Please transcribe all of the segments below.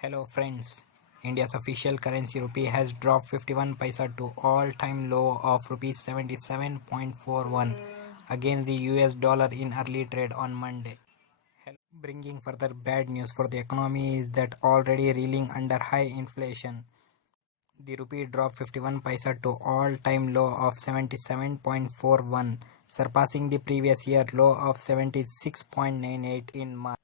Hello friends, India's official currency rupee has dropped 51 paisa to all-time low of rupees 77.41 against the US dollar in early trade on Monday. Bringing further bad news for the economy is that already reeling under high inflation, the rupee dropped 51 paisa to all-time low of 77.41, surpassing the previous year low of 76.98 in March.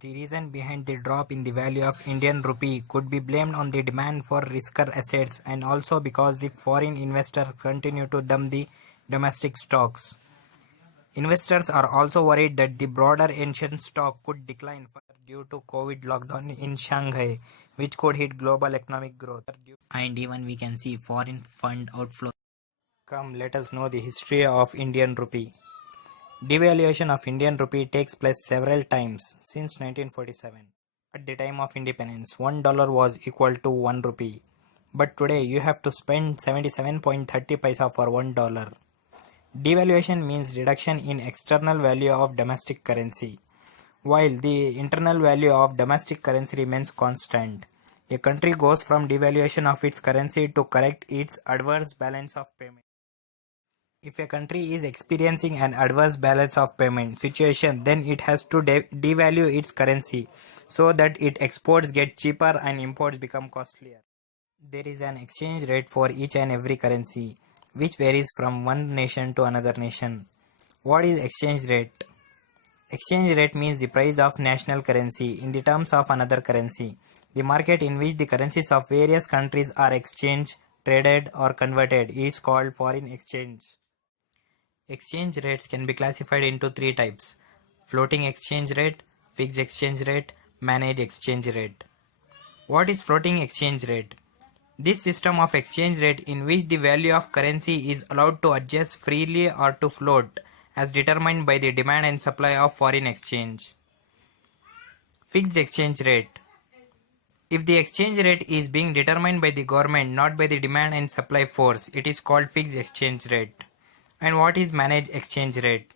The reason behind the drop in the value of Indian rupee could be blamed on the demand for riskier assets and also because the foreign investors continue to dump the domestic stocks. Investors are also worried that the broader Asian stock could decline further due to COVID lockdown in Shanghai, which could hit global economic growth. And even we can see foreign fund outflow. Come, let us know the history of Indian rupee. Devaluation of Indian rupee takes place several times since 1947. At the time of independence, $1 was equal to 1 rupee. But today you have to spend 77.30 paisa for $1. Devaluation means reduction in external value of domestic currency, while the internal value of domestic currency remains constant. A country goes from devaluation of its currency to correct its adverse balance of payment. If a country is experiencing an adverse balance of payment situation, then it has to devalue its currency so that its exports get cheaper and imports become costlier. There is an exchange rate for each and every currency, which varies from one nation to another nation. What is exchange rate? Exchange rate means the price of national currency in the terms of another currency. The market in which the currencies of various countries are exchanged, traded, or converted is called foreign exchange. Exchange rates can be classified into three types: floating exchange rate, fixed exchange rate, managed exchange rate. What is floating exchange rate? This system of exchange rate in which the value of currency is allowed to adjust freely or to float as determined by the demand and supply of foreign exchange. Fixed exchange rate. If the exchange rate is being determined by the government, not by the demand and supply force, it is called fixed exchange rate. And what is managed exchange rate?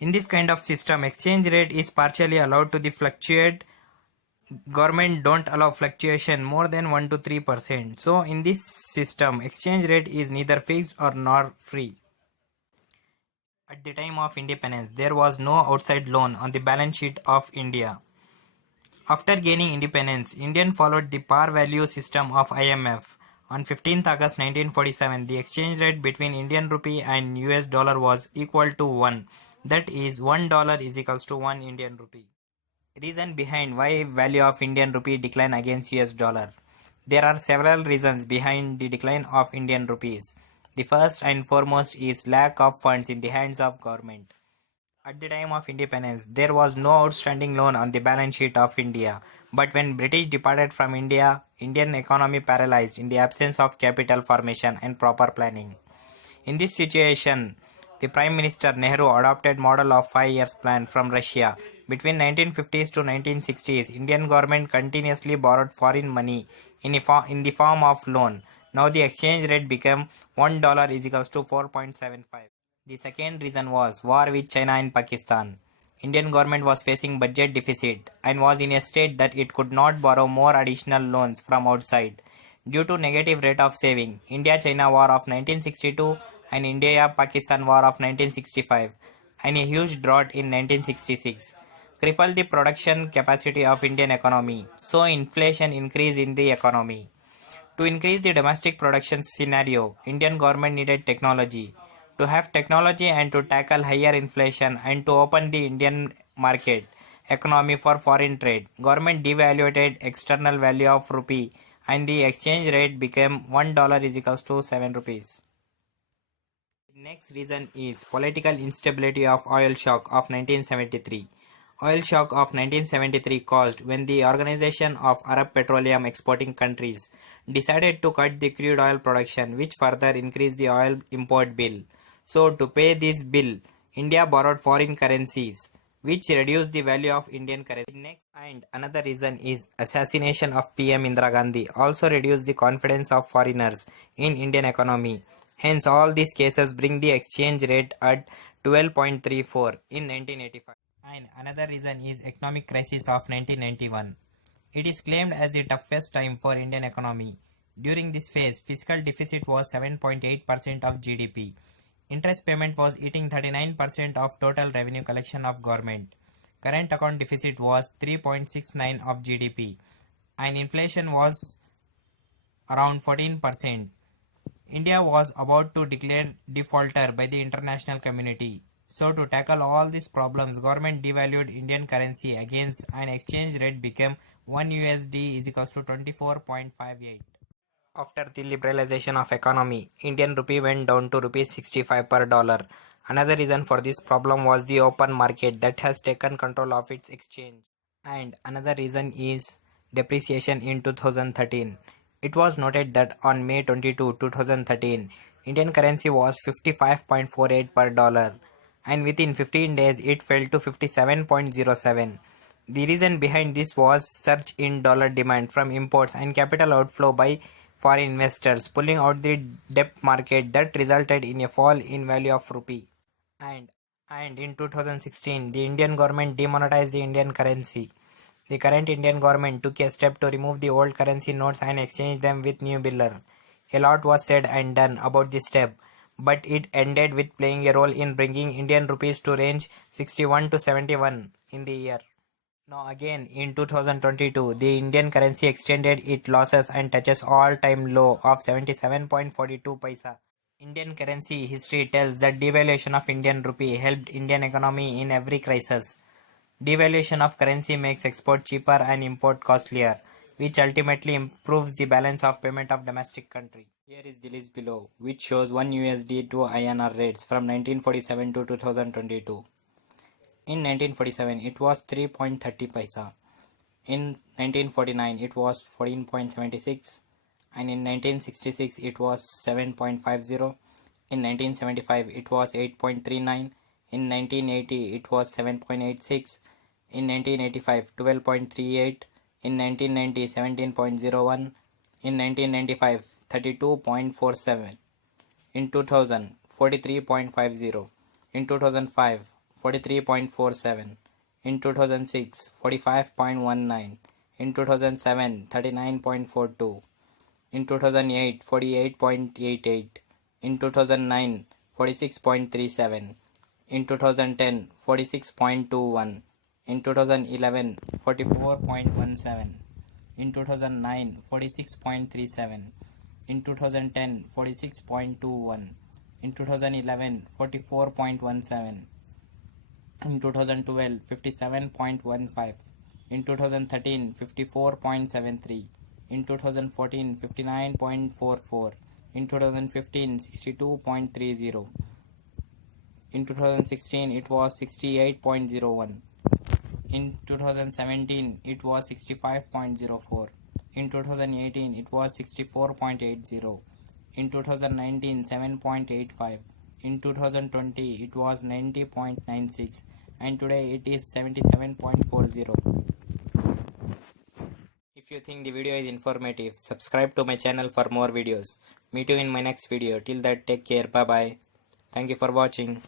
In this kind of system, exchange rate is partially allowed to the fluctuate. Government don't allow fluctuation more than 1 to 3%. So in this system, exchange rate is neither fixed or nor free. At the time of independence, there was no outside loan on the balance sheet of India. After gaining independence, India followed the par value system of IMF. On 15th August 1947, the exchange rate between Indian rupee and US dollar was equal to 1. That is, $1 is equals to 1 Indian rupee. Reason behind why value of Indian rupee decline against US dollar. There are several reasons behind the decline of Indian rupees. The first and foremost is lack of funds in the hands of government. At the time of independence, there was no outstanding loan on the balance sheet of India. But when British departed from India, Indian economy paralyzed in the absence of capital formation and proper planning. In this situation, the Prime Minister Nehru adopted model of 5 years plan from Russia. Between 1950s to 1960s, Indian government continuously borrowed foreign money in the form of loan. Now the exchange rate became $1 is equals to 4.75. The second reason was war with China and Pakistan. Indian government was facing budget deficit and was in a state that it could not borrow more additional loans from outside. Due to negative rate of saving, India-China war of 1962 and India-Pakistan war of 1965 and a huge drought in 1966 crippled the production capacity of Indian economy, so inflation increased in the economy. To increase the domestic production scenario, Indian government needed technology. To have technology and to tackle higher inflation and to open the Indian market economy for foreign trade, government devaluated external value of rupee and the exchange rate became $1 is equals to 7 rupees. The next reason is political instability of oil shock of 1973. Oil shock of 1973 caused when the Organization of Arab Petroleum Exporting Countries decided to cut the crude oil production, which further increased the oil import bill. So to pay this bill, India borrowed foreign currencies, which reduced the value of Indian currency. Next and another reason is assassination of PM Indira Gandhi also reduced the confidence of foreigners in Indian economy. Hence all these cases bring the exchange rate at 12.34 in 1985. And another reason is economic crisis of 1991. It is claimed as the toughest time for Indian economy. During this phase, fiscal deficit was 7.8% of GDP. Interest payment was eating 39% of total revenue collection of government. Current account deficit was 3.69 of GDP and inflation was around 14%. India was about to declare defaulter by the international community. So to tackle all these problems, government devalued Indian currency against an exchange rate became 1 USD is equals to 24.58. After the liberalization of economy, Indian rupee went down to rupees 65 per dollar. Another reason for this problem was the open market that has taken control of its exchange. And another reason is depreciation in 2013. It was noted that on May 22, 2013, Indian currency was 55.48 per dollar and within 15 days it fell to 57.07. The reason behind this was surge in dollar demand from imports and capital outflow by foreign investors pulling out the debt market that resulted in a fall in value of rupee. And and in 2016, the Indian government demonetized the Indian currency. The current Indian government took a step to remove the old currency notes and exchange them with new biller. A lot was said and done about this step, but it ended with playing a role in bringing Indian rupees to range 61 to 71 in the year. Now again in 2022, the Indian currency extended its losses and touches all-time low of 77.42 paisa. Indian currency history tells that devaluation of Indian rupee helped Indian economy in every crisis. Devaluation of currency makes export cheaper and import costlier, which ultimately improves the balance of payment of domestic country. Here is the list below, which shows 1 USD to INR rates from 1947 to 2022. In 1947, it was 3.30 paisa. In 1949, it was 14.76. And in 1966, it was 7.50. In 1975, it was 8.39. In 1980, it was 7.86. In 1985, 12.38. In 1990, 17.01. In 1995, 32.47. In 2000, 43.50. In 2005, 43.47. In 2006, 45.19. In 2007, 39.42. In 2008, 48.88. In 2009, 46.37. In 2010, 46.21. In 2011, 44.17. In 2009, 46.37. In 2010, 46.21. In 2011, 44.17. In 2012, 57.15. In 2013, 54.73. In 2014, 59.44. In 2015, 62.30. In 2016, it was 68.01. In 2017, it was 65.04. In 2018, it was 64.80. In 2019, 7.85. In 2020, it was 90.96. And today, it is 77.40. If you think the video is informative, subscribe to my channel for more videos. Meet you in my next video. Till that, take care. Bye bye. Thank you for watching.